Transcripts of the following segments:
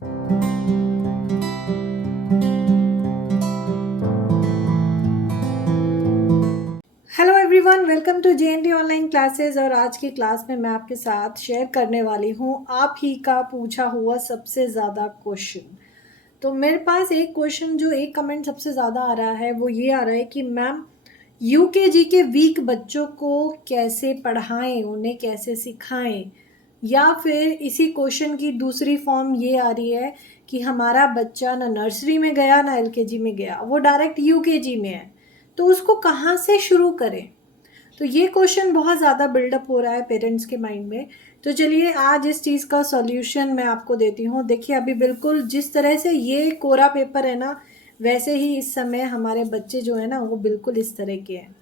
Hello everyone, welcome to JND online classes. और आज की क्लास में मैं आपके साथ शेयर करने वाली हूँ आप ही का पूछा हुआ सबसे ज़्यादा क्वेश्चन। तो मेरे पास एक क्वेश्चन जो एक कमेंट सबसे ज़्यादा आ रहा है वो ये आ रहा है कि मैम यूकेजी के वीक बच्चों को कैसे पढ़ाएं, उन्हें कैसे सिखाएं। या फिर इसी क्वेश्चन की दूसरी फॉर्म ये आ रही है कि हमारा बच्चा ना नर्सरी में गया ना एलकेजी में गया, वो डायरेक्ट यूकेजी में है, तो उसको कहाँ से शुरू करें। तो ये क्वेश्चन बहुत ज़्यादा बिल्डअप हो रहा है पेरेंट्स के माइंड में। तो चलिए आज इस चीज़ का सॉल्यूशन मैं आपको देती हूँ। देखिए, अभी बिल्कुल जिस तरह से ये कोरा पेपर है ना, वैसे ही इस समय हमारे बच्चे जो है ना वो बिल्कुल इस तरह के हैं।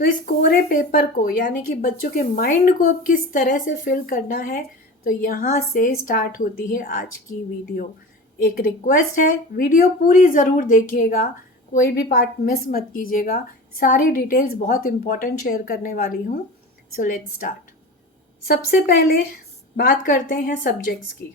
तो इस कोरे पेपर को यानी कि बच्चों के माइंड को अब किस तरह से फिल करना है, तो यहाँ से स्टार्ट होती है आज की वीडियो। एक रिक्वेस्ट है, वीडियो पूरी ज़रूर देखिएगा, कोई भी पार्ट मिस मत कीजिएगा। सारी डिटेल्स बहुत इंपॉर्टेंट शेयर करने वाली हूँ। So let's start. सबसे पहले बात करते हैं सब्जेक्ट्स की।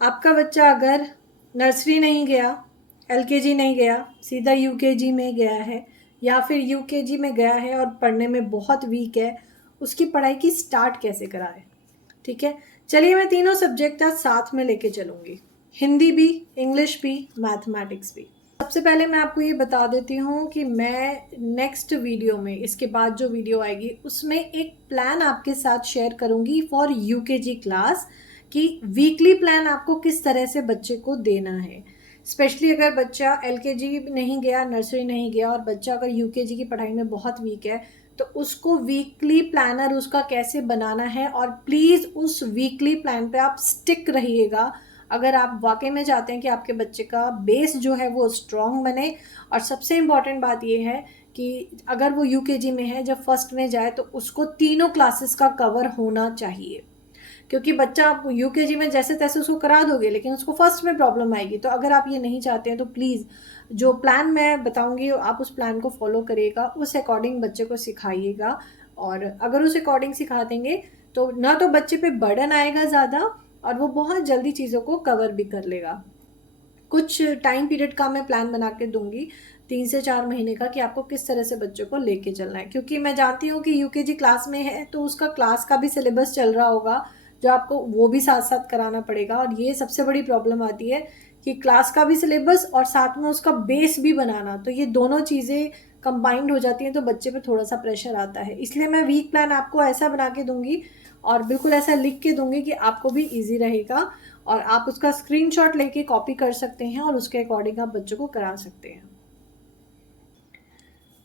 आपका बच्चा अगर नर्सरी नहीं गया, एलकेजी नहीं गया, सीधा यूकेजी में गया है, या फिर यूकेजी में गया है और पढ़ने में बहुत वीक है, उसकी पढ़ाई की स्टार्ट कैसे कराएं। ठीक है, चलिए मैं तीनों सब्जेक्ट आज साथ में लेके चलूँगी, हिंदी भी, इंग्लिश भी, मैथमेटिक्स भी। सबसे पहले मैं आपको ये बता देती हूँ कि मैं नेक्स्ट वीडियो में, इसके बाद जो वीडियो आएगी उसमें एक प्लान आपके साथ शेयर करूँगी फॉर यूकेजी क्लास, कि वीकली प्लान आपको किस तरह से बच्चे को देना है। स्पेशली अगर बच्चा एलकेजी नहीं गया, नर्सरी नहीं गया, और बच्चा अगर यूकेजी की पढ़ाई में बहुत वीक है, तो उसको वीकली प्लानर उसका कैसे बनाना है। और प्लीज़ उस वीकली प्लान पे आप स्टिक रहिएगा अगर आप वाकई में चाहते हैं कि आपके बच्चे का बेस जो है वो स्ट्रॉन्ग बने। और सबसे इम्पॉर्टेंट बात ये है कि अगर वो यूकेजी में है, जब फर्स्ट में जाए तो उसको तीनों क्लासेस का कवर होना चाहिए। क्योंकि बच्चा आप यूकेजी में जैसे तैसे उसको करा दोगे, लेकिन उसको फर्स्ट में प्रॉब्लम आएगी। तो अगर आप ये नहीं चाहते हैं तो प्लीज़ जो प्लान मैं बताऊंगी आप उस प्लान को फॉलो करिएगा, उस अकॉर्डिंग बच्चे को सिखाइएगा। और अगर उस अकॉर्डिंग सिखा देंगे तो ना तो बच्चे पे बर्डन आएगा ज़्यादा, और वो बहुत जल्दी चीज़ों को कवर भी कर लेगा। कुछ टाइम पीरियड का मैं प्लान बना के दूंगी, 3 से 4 महीने का, कि आपको किस तरह से बच्चों को लेके चलना है। क्योंकि मैं जानती हूँ कि यूकेजी क्लास में है तो उसका क्लास का भी सिलेबस चल रहा होगा, जो आपको वो भी साथ साथ कराना पड़ेगा। और ये सबसे बड़ी प्रॉब्लम आती है कि क्लास का भी सिलेबस और साथ में उसका बेस भी बनाना, तो ये दोनों चीज़ें कंबाइंड हो जाती हैं तो बच्चे पे थोड़ा सा प्रेशर आता है। इसलिए मैं वीक प्लान आपको ऐसा बना के दूंगी और बिल्कुल ऐसा लिख के दूंगी कि आपको भी ईजी रहेगा, और आप उसका स्क्रीनशॉट लेके कॉपी कर सकते हैं और उसके अकॉर्डिंग आप बच्चों को करा सकते हैं।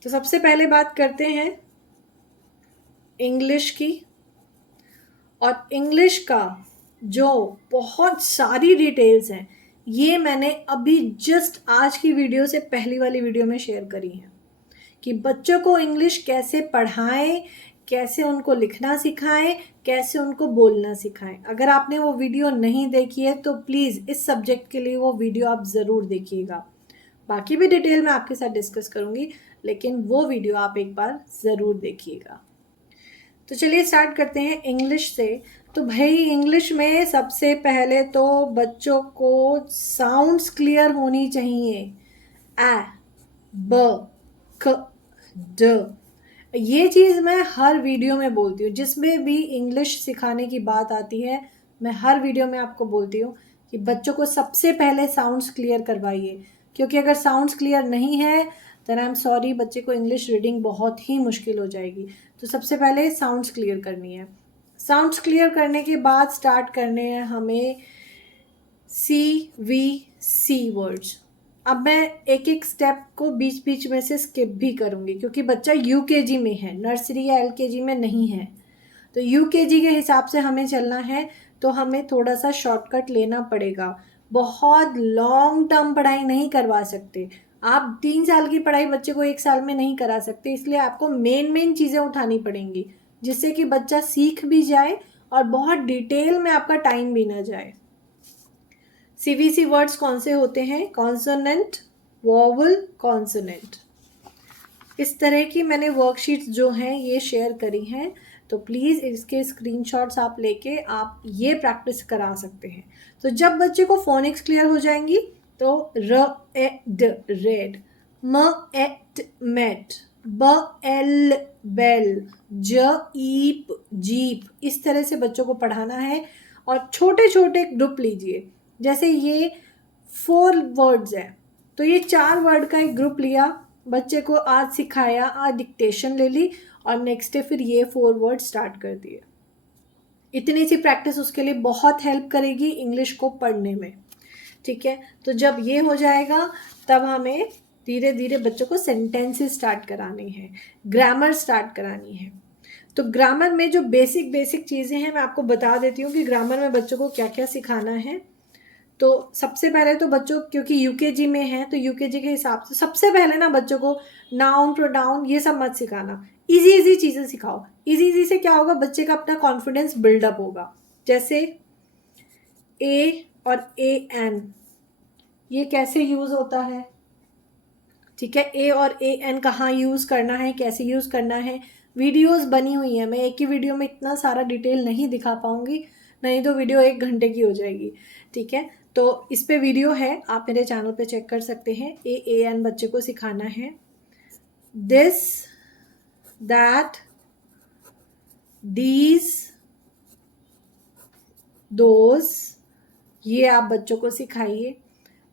तो सबसे पहले बात करते हैं इंग्लिश की। और इंग्लिश का जो बहुत सारी डिटेल्स हैं ये मैंने अभी जस्ट आज की वीडियो से पहली वाली वीडियो में शेयर करी है, कि बच्चों को इंग्लिश कैसे पढ़ाएं, कैसे उनको लिखना सिखाएं, कैसे उनको बोलना सिखाएं। अगर आपने वो वीडियो नहीं देखी है तो प्लीज़ इस सब्जेक्ट के लिए वो वीडियो आप ज़रूर देखिएगा। बाकी भी डिटेल मैं आपके साथ डिस्कस करूँगी, लेकिन वो वीडियो आप एक बार ज़रूर देखिएगा। तो चलिए स्टार्ट करते हैं इंग्लिश से। तो भाई इंग्लिश में सबसे पहले तो बच्चों को साउंड्स क्लियर होनी चाहिए। ए, ब, क, ड। ये चीज़ मैं हर वीडियो में बोलती हूँ, जिसमें भी इंग्लिश सिखाने की बात आती है मैं हर वीडियो में आपको बोलती हूँ कि बच्चों को सबसे पहले साउंड्स क्लियर करवाइए। क्योंकि अगर साउंड्स क्लियर नहीं है देन आई एम सॉरी, बच्चे को इंग्लिश रीडिंग बहुत ही मुश्किल हो जाएगी। तो सबसे पहले साउंड्स क्लियर करनी है। साउंड्स क्लियर करने के बाद स्टार्ट करने हैं हमें CVC वर्ड्स। अब मैं एक एक स्टेप को बीच बीच में से स्किप भी करूँगी क्योंकि बच्चा यूकेजी में है, नर्सरी या एलकेजी में नहीं है। तो यूकेजी के हिसाब से हमें चलना है, तो हमें थोड़ा सा शॉर्टकट लेना पड़ेगा। बहुत लॉन्ग टर्म पढ़ाई नहीं करवा सकते आप, 3 साल की पढ़ाई बच्चे को 1 साल में नहीं करा सकते। इसलिए आपको मेन चीज़ें उठानी पड़ेंगी जिससे कि बच्चा सीख भी जाए और बहुत डिटेल में आपका टाइम भी ना जाए। CVC वर्ड्स कौन से होते हैं? Consonant, vowel, consonant. इस तरह की मैंने वर्कशीट्स जो हैं ये शेयर करी हैं। तो प्लीज़ इसके स्क्रीनशॉट्स आप लेके आप ये प्रैक्टिस करा सकते हैं। तो जब बच्चे को फोनिक्स क्लियर हो जाएंगी तो र ए ड रेड, म ए ट मेट, ब एल बेल, ज ईप जीप, इस तरह से बच्चों को पढ़ाना है। और छोटे छोटे ग्रुप लीजिए, जैसे ये 4 वर्ड्स हैं तो ये 4 वर्ड का एक ग्रुप लिया, बच्चे को आज सिखाया, आज डिक्टेशन ले ली और नेक्स्ट डे फिर ये 4 वर्ड स्टार्ट कर दिए। इतनी सी प्रैक्टिस उसके लिए बहुत हेल्प करेगी इंग्लिश को पढ़ने में। ठीक है, तो जब ये हो जाएगा तब हमें धीरे धीरे बच्चों को सेंटेंसेस स्टार्ट करानी है, ग्रामर स्टार्ट करानी है। तो ग्रामर में जो बेसिक बेसिक चीज़ें हैं मैं आपको बता देती हूँ कि ग्रामर में बच्चों को क्या क्या सिखाना है। तो सबसे पहले तो बच्चों, क्योंकि यूकेजी में है तो यूकेजी के हिसाब से सबसे पहले ना बच्चों को नाउन प्रोनाउन ये सब मत सिखाना, इजी इजी चीज़ें सिखाओ। इजी इजी से क्या होगा, बच्चे का अपना कॉन्फिडेंस बिल्डअप होगा। जैसे ए और ए एन, ये कैसे यूज़ होता है, ठीक है, ए और ए एन कहाँ यूज़ करना है, कैसे यूज़ करना है, वीडियोस बनी हुई हैं। मैं एक ही वीडियो में इतना सारा डिटेल नहीं दिखा पाऊँगी, नहीं तो वीडियो 1 घंटे की हो जाएगी। ठीक है, तो इस पे वीडियो है, आप मेरे चैनल पे चेक कर सकते हैं। ए एन बच्चे को सिखाना है। दिस, दैट, दीज, दोज, ये आप बच्चों को सिखाइए।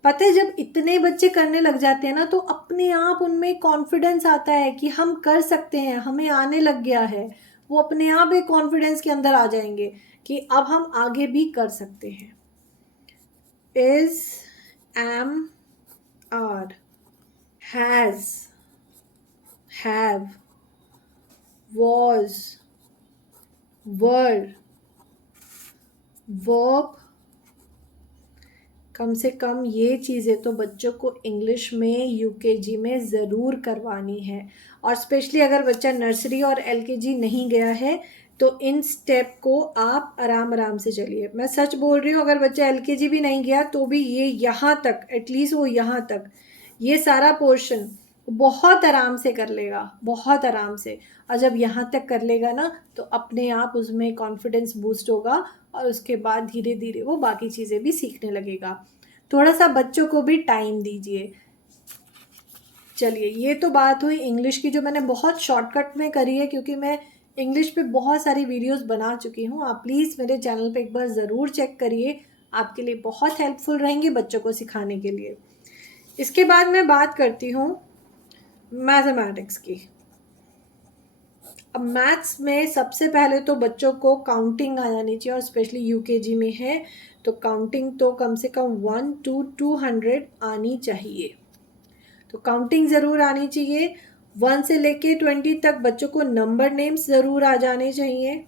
पता है जब इतने बच्चे करने लग जाते हैं ना तो अपने आप उनमें कॉन्फिडेंस आता है कि हम कर सकते हैं, हमें आने लग गया है। वो अपने आप एक कॉन्फिडेंस के अंदर आ जाएंगे कि अब हम आगे भी कर सकते हैं। Is, am, are, has, have, was, were, verb, कम से कम ये चीज़ें तो बच्चों को इंग्लिश में यूकेजी में ज़रूर करवानी है। और स्पेशली अगर बच्चा नर्सरी और एलकेजी नहीं गया है तो इन स्टेप को आप आराम आराम से चलिए। मैं सच बोल रही हूँ, अगर बच्चा एलकेजी भी नहीं गया तो भी ये यहाँ तक, एटलीस्ट वो यहाँ तक, ये सारा पोर्शन बहुत आराम से कर लेगा, बहुत आराम से। और जब यहाँ तक कर लेगा ना तो अपने आप उसमें कॉन्फिडेंस बूस्ट होगा और उसके बाद धीरे धीरे वो बाकी चीज़ें भी सीखने लगेगा। थोड़ा सा बच्चों को भी टाइम दीजिए। चलिए, ये तो बात हुई इंग्लिश की, जो मैंने बहुत शॉर्टकट में करी है क्योंकि मैं इंग्लिश पे बहुत सारी वीडियोस बना चुकी हूँ। आप प्लीज़ मेरे चैनल पे एक बार ज़रूर चेक करिए, आपके लिए बहुत हेल्पफुल रहेंगे बच्चों को सिखाने के लिए। इसके बाद मैं बात करती हूँ मैथमेटिक्स की। अब मैथ्स में सबसे पहले तो बच्चों को काउंटिंग आ जानी चाहिए, और स्पेशली यूकेजी में है तो काउंटिंग तो कम से कम 1 to 200 आनी चाहिए। तो काउंटिंग ज़रूर आनी चाहिए। 1 से लेके 20 तक बच्चों को नंबर नेम्स ज़रूर आ जाने चाहिए।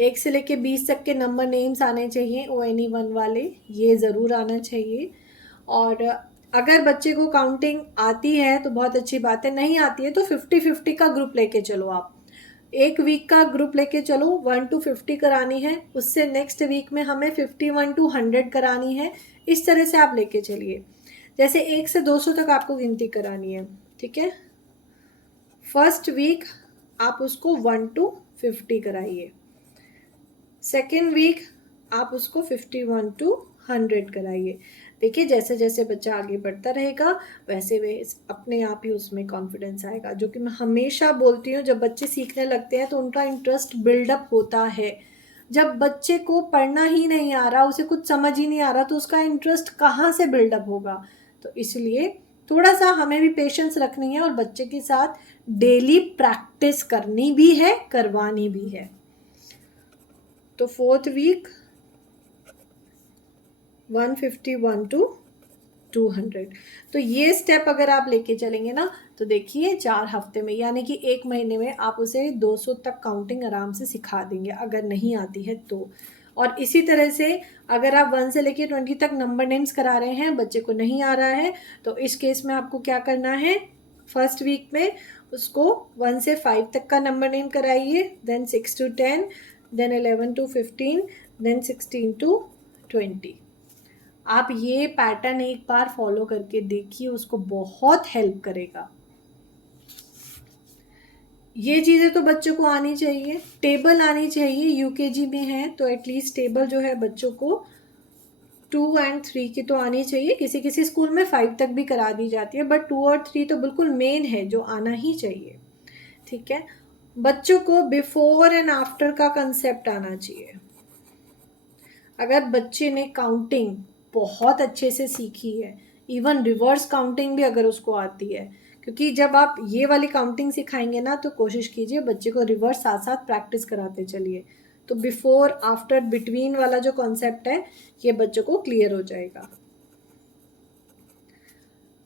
1 से लेके 20 तक के नंबर नेम्स आने चाहिए, ONE1 वाले, ये ज़रूर आना चाहिए। और अगर बच्चे को काउंटिंग आती है तो बहुत अच्छी बात है, नहीं आती है तो 50-50 का ग्रुप लेके चलो। आप 1 वीक का ग्रुप लेके चलो, 1 to 50 करानी है, उससे नेक्स्ट वीक में हमें 51 to 100 करानी है। इस तरह से आप लेके चलिए। जैसे 1 से 200 तक आपको गिनती करानी है, ठीक है। फर्स्ट वीक आप उसको 1 to 50 कराइए, सेकेंड वीक आप उसको 51 to 100 कराइए। देखिए जैसे जैसे बच्चा आगे बढ़ता रहेगा वैसे वे अपने आप ही उसमें कॉन्फिडेंस आएगा। जो कि मैं हमेशा बोलती हूँ, जब बच्चे सीखने लगते हैं तो उनका इंटरेस्ट बिल्डअप होता है। जब बच्चे को पढ़ना ही नहीं आ रहा, उसे कुछ समझ ही नहीं आ रहा, तो उसका इंटरेस्ट कहाँ से बिल्डअप होगा। तो इसलिए थोड़ा सा हमें भी पेशेंस रखनी है और बच्चे के साथ डेली प्रैक्टिस करनी भी है, करवानी भी है। तो फोर्थ वीक 151 to 200। तो ये स्टेप अगर आप लेके चलेंगे ना तो देखिए 4 हफ्ते में, यानी कि 1 महीने में आप उसे 200 तक काउंटिंग आराम से सिखा देंगे अगर नहीं आती है तो। और इसी तरह से अगर आप 1 से लेके 20 तक नंबर नेम्स करा रहे हैं, बच्चे को नहीं आ रहा है, तो इस केस में आपको क्या करना है, फर्स्ट वीक में उसको 1 से 5 तक का नंबर नेम कराइए, then 6 to 10, then 11 to 15, then 16 to 20। आप ये पैटर्न एक बार फॉलो करके देखिए, उसको बहुत हेल्प करेगा। ये चीज़ें तो बच्चों को आनी चाहिए, टेबल आनी चाहिए, यूकेजी में है तो एटलीस्ट टेबल जो है बच्चों को 2 और 3 की तो आनी चाहिए। किसी किसी स्कूल में 5 तक भी करा दी जाती है, बट 2 और 3 तो बिल्कुल मेन है, जो आना ही चाहिए। ठीक है। बच्चों को बिफोर एंड आफ्टर का कंसेप्ट आना चाहिए। अगर बच्चे ने काउंटिंग बहुत अच्छे से सीखी है, इवन रिवर्स काउंटिंग भी अगर उसको आती है, क्योंकि जब आप ये वाली काउंटिंग सिखाएंगे ना तो कोशिश कीजिए बच्चे को रिवर्स साथ साथ प्रैक्टिस कराते चलिए, तो बिफोर आफ्टर बिटवीन वाला जो कॉन्सेप्ट है ये बच्चों को क्लियर हो जाएगा।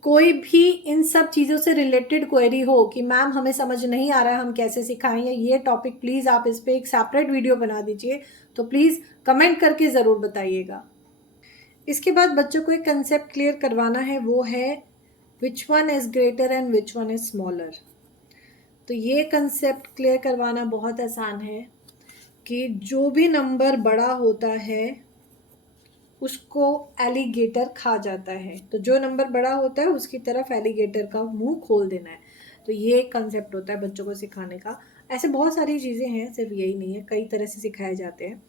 कोई भी इन सब चीज़ों से रिलेटेड क्वेरी हो कि मैम हमें समझ नहीं आ रहा है हम कैसे सिखाएं, या ये टॉपिक प्लीज़ आप इस पर एक सेपरेट वीडियो बना दीजिए, तो प्लीज़ कमेंट करके ज़रूर बताइएगा। इसके बाद बच्चों को एक कंसेप्ट क्लियर करवाना है, वो है which one is greater and which one is smaller. तो ये कंसेप्ट क्लियर करवाना बहुत आसान है कि जो भी नंबर बड़ा होता है उसको एलिगेटर खा जाता है, तो जो नंबर बड़ा होता है उसकी तरफ एलिगेटर का मुंह खोल देना है। तो ये कंसेप्ट होता है बच्चों को सिखाने का। ऐसे बहुत सारी चीज़ें हैं, सिर्फ यही नहीं है, कई तरह से सिखाए जाते हैं।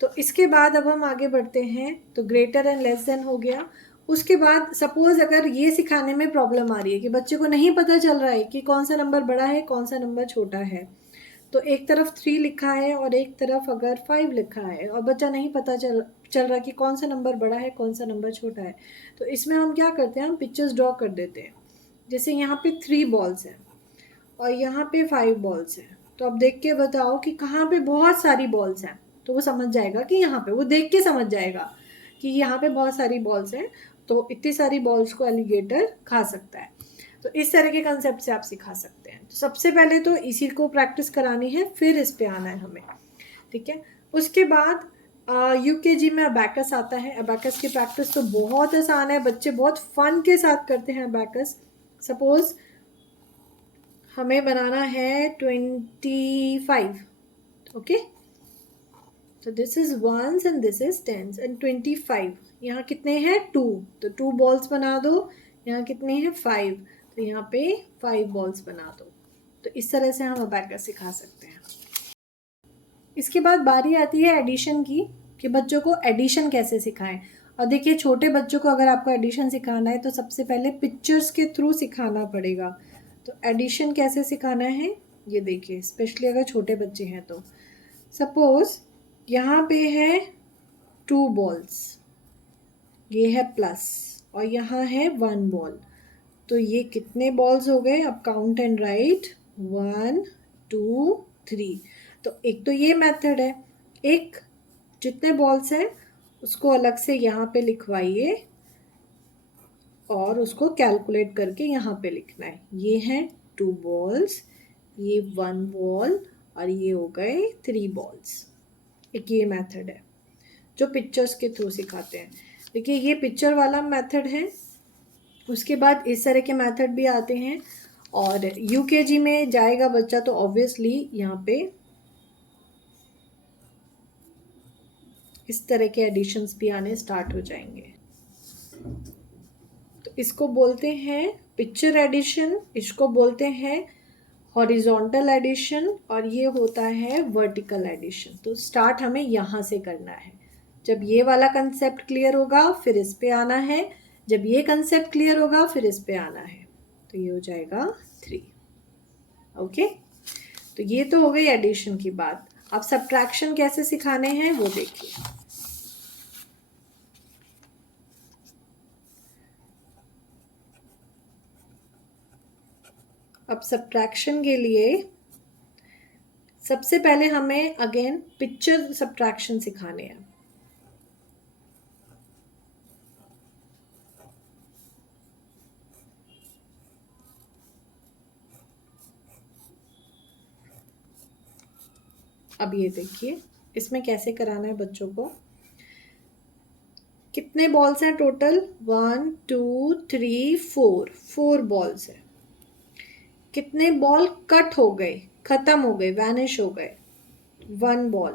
तो इसके बाद अब हम आगे बढ़ते हैं, तो ग्रेटर एंड लेस देन हो गया। उसके बाद सपोज अगर ये सिखाने में प्रॉब्लम आ रही है कि बच्चे को नहीं पता चल रहा है कि कौन सा नंबर बड़ा है कौन सा नंबर छोटा है, तो एक तरफ 3 लिखा है और एक तरफ अगर 5 लिखा है और बच्चा नहीं पता चल रहा कि कौन सा नंबर बड़ा है कौन सा नंबर छोटा है, तो इसमें हम क्या करते हैं, हम पिक्चर्स ड्रॉ कर देते हैं। जैसे यहाँ पे 3 बॉल्स हैं और यहाँ पे 5 बॉल्स हैं, तो अब देख के बताओ कि कहाँ पे बहुत सारी बॉल्स हैं, तो वो समझ जाएगा कि यहाँ पे, वो देख के समझ जाएगा कि यहाँ पे बहुत सारी बॉल्स हैं, तो इतनी सारी बॉल्स को एलिगेटर खा सकता है। तो इस तरह के कंसेप्ट से आप सिखा सकते हैं। तो सबसे पहले तो इसी को प्रैक्टिस करानी है, फिर इस पे आना है हमें। ठीक है। उसके बाद यूकेजी में अबैकस आता है। अबैकस की प्रैक्टिस तो बहुत आसान है, बच्चे बहुत फन के साथ करते हैं अबैकस। सपोज हमें बनाना है 25, ओके, तो this is ones and this is tens and 25। यहाँ कितने हैं 2, तो 2 बॉल्स बना दो। यहाँ कितने हैं 5, तो यहाँ पे 5 बॉल्स बना दो। तो इस तरह से हम अबैकस सिखा सकते हैं। इसके बाद बारी आती है एडिशन की, कि बच्चों को एडिशन कैसे सिखाएं। और देखिए छोटे बच्चों को अगर आपको एडिशन सिखाना है तो सबसे पहले पिक्चर्स के थ्रू सिखाना पड़ेगा। तो एडिशन कैसे सिखाना है ये देखिए, स्पेशली अगर छोटे बच्चे हैं तो सपोज यहाँ पे है 2 बॉल्स, ये है प्लस, और यहाँ है 1 बॉल, तो ये कितने बॉल्स हो गए, अब काउंट एंड राइट 1 2 3। तो एक तो ये मेथड है, एक जितने बॉल्स हैं उसको अलग से यहाँ पे लिखवाइए और उसको कैलकुलेट करके यहाँ पे लिखना है। ये हैं 2 बॉल्स, ये 1 बॉल, और ये हो गए 3 बॉल्स। एक ये मेथड है जो पिक्चर्स के थ्रू सिखाते हैं। देखिए ये पिक्चर वाला मेथड है। उसके बाद इस तरह के मेथड भी आते हैं, और यूकेजी में जाएगा बच्चा तो ऑब्वियसली यहाँ पे इस तरह के एडिशंस भी आने स्टार्ट हो जाएंगे। तो इसको बोलते हैं पिक्चर एडिशन, इसको बोलते हैं हॉरिजॉन्टल एडिशन, और ये होता है वर्टिकल एडिशन। तो स्टार्ट हमें यहाँ से करना है। जब ये वाला कंसेप्ट क्लियर होगा फिर इस पे आना है, जब ये कंसेप्ट क्लियर होगा फिर इस पे आना है, तो ये हो जाएगा 3। ओके, तो ये तो हो गई एडिशन की बात। अब सब्ट्रैक्शन कैसे सिखाने हैं वो देखिए। अब सब्ट्रैक्शन के लिए सबसे पहले हमें अगेन पिक्चर सब्ट्रैक्शन सिखाने हैं। अब ये देखिए इसमें कैसे कराना है बच्चों को। कितने बॉल्स हैं टोटल, 1 2 3 4, 4 बॉल्स हैं। कितने बॉल कट हो गए, खत्म हो गए, वैनिश हो गए, 1 बॉल।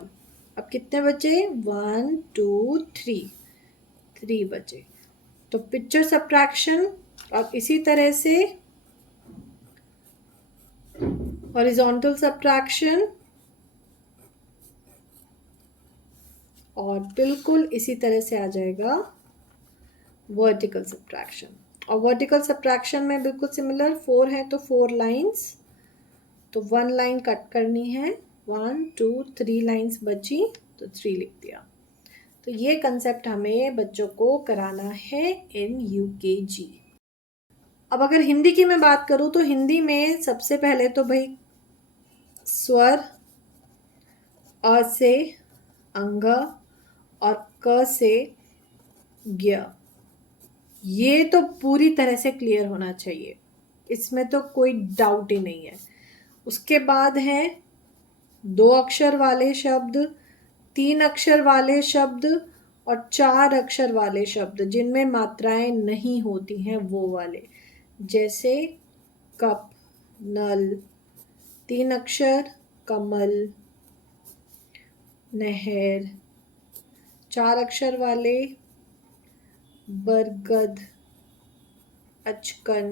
अब कितने बचे, 1 2 3, 3 बचे। तो पिक्चर सब्ट्रैक्शन। अब इसी तरह से हॉरिजॉन्टल सब्ट्रैक्शन, और बिल्कुल इसी तरह से आ जाएगा वर्टिकल सब्ट्रैक्शन। और वर्टिकल सब्ट्रैक्शन में बिल्कुल सिमिलर, 4 है तो 4 लाइंस, तो 1 लाइन कट करनी है, 1 2 3 लाइंस बची तो 3 लिख दिया। तो ये कंसेप्ट हमें बच्चों को कराना है इन यूकेजी। अब अगर हिंदी की मैं बात करूँ तो हिंदी में सबसे पहले तो भाई स्वर, अ से अंग और क से ज्ञ, ये तो पूरी तरह से क्लियर होना चाहिए, इसमें तो कोई डाउट ही नहीं है। उसके बाद है 2 अक्षर वाले शब्द, 3 अक्षर वाले शब्द और 4 अक्षर वाले शब्द जिनमें मात्राएं नहीं होती हैं वो वाले, जैसे कप, नल, 3 अक्षर, कमल, नहर, 4 अक्षर वाले बरगद, अचकन,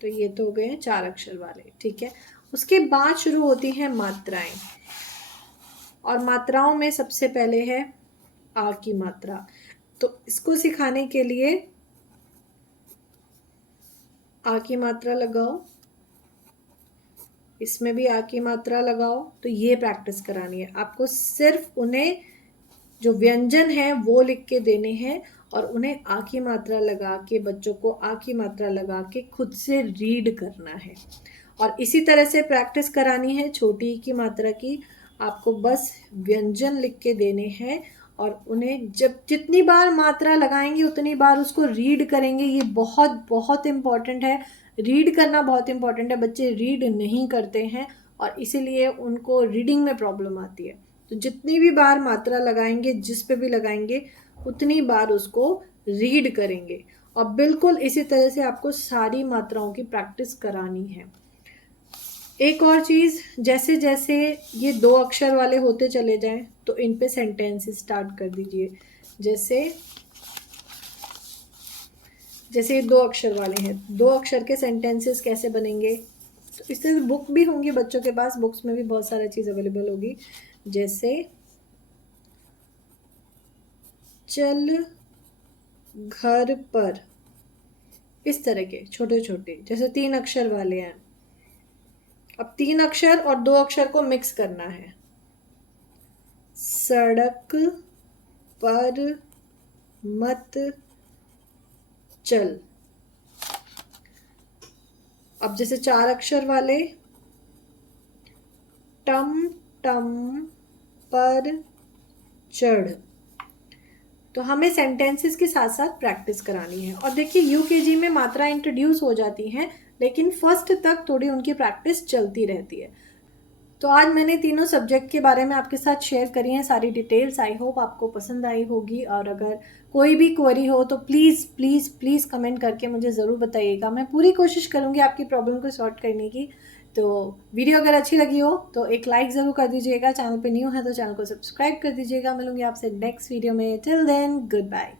तो ये तो हो गए हैं 4 अक्षर वाले, ठीक है। उसके बाद शुरू होती हैं मात्राएं, और मात्राओं में सबसे पहले है आ की मात्रा। तो इसको सिखाने के लिए आ की मात्रा लगाओ, इसमें भी आ की मात्रा लगाओ, तो ये प्रैक्टिस करानी है आपको। सिर्फ उन्हें जो व्यंजन है वो लिख के देने हैं और उन्हें आ की मात्रा लगा के, बच्चों को आ की मात्रा लगा के खुद से रीड करना है। और इसी तरह से प्रैक्टिस करानी है छोटी ई की मात्रा की, आपको बस व्यंजन लिख के देने हैं और उन्हें जब जितनी बार मात्रा लगाएंगे उतनी बार उसको रीड करेंगे। ये बहुत बहुत इम्पॉर्टेंट है, रीड करना बहुत इम्पॉर्टेंट है। बच्चे रीड नहीं करते हैं और इसीलिए उनको रीडिंग में प्रॉब्लम आती है। तो जितनी भी बार मात्रा लगाएंगे, जिस पे भी लगाएंगे, उतनी बार उसको रीड करेंगे। और बिल्कुल इसी तरह से आपको सारी मात्राओं की प्रैक्टिस करानी है। एक और चीज़, जैसे जैसे ये 2 अक्षर वाले होते चले जाएं तो इन पे सेंटेंसेस स्टार्ट कर दीजिए। जैसे जैसे ये 2 अक्षर वाले हैं, 2 अक्षर के सेंटेंसेस कैसे बनेंगे, तो इससे बुक भी होंगी बच्चों के पास, बुक्स में भी बहुत सारी चीज़ अवेलेबल होगी। जैसे चल घर पर, इस तरह के छोटे छोटे, जैसे 3 अक्षर वाले हैं। अब 3 अक्षर और 2 अक्षर को मिक्स करना है। सड़क पर मत चल। अब जैसे 4 अक्षर वाले, टम टम पर चढ़। तो हमें सेंटेंसेस के साथ साथ प्रैक्टिस करानी है। और देखिए यूकेजी में मात्रा इंट्रोड्यूस हो जाती हैं, लेकिन फर्स्ट तक थोड़ी उनकी प्रैक्टिस चलती रहती है। तो आज मैंने तीनों सब्जेक्ट के बारे में आपके साथ शेयर करी हैं सारी डिटेल्स। आई होप आपको पसंद आई होगी, और अगर कोई भी क्वेरी हो तो प्लीज़ प्लीज़ प्लीज़ कमेंट करके मुझे ज़रूर बताइएगा। मैं पूरी कोशिश करूँगी आपकी प्रॉब्लम को सॉल्व करने की। तो वीडियो अगर अच्छी लगी हो तो एक लाइक ज़रूर कर दीजिएगा, चैनल पे न्यू है तो चैनल को सब्सक्राइब कर दीजिएगा। मिलूंगी आपसे नेक्स्ट वीडियो में। Till then, good bye.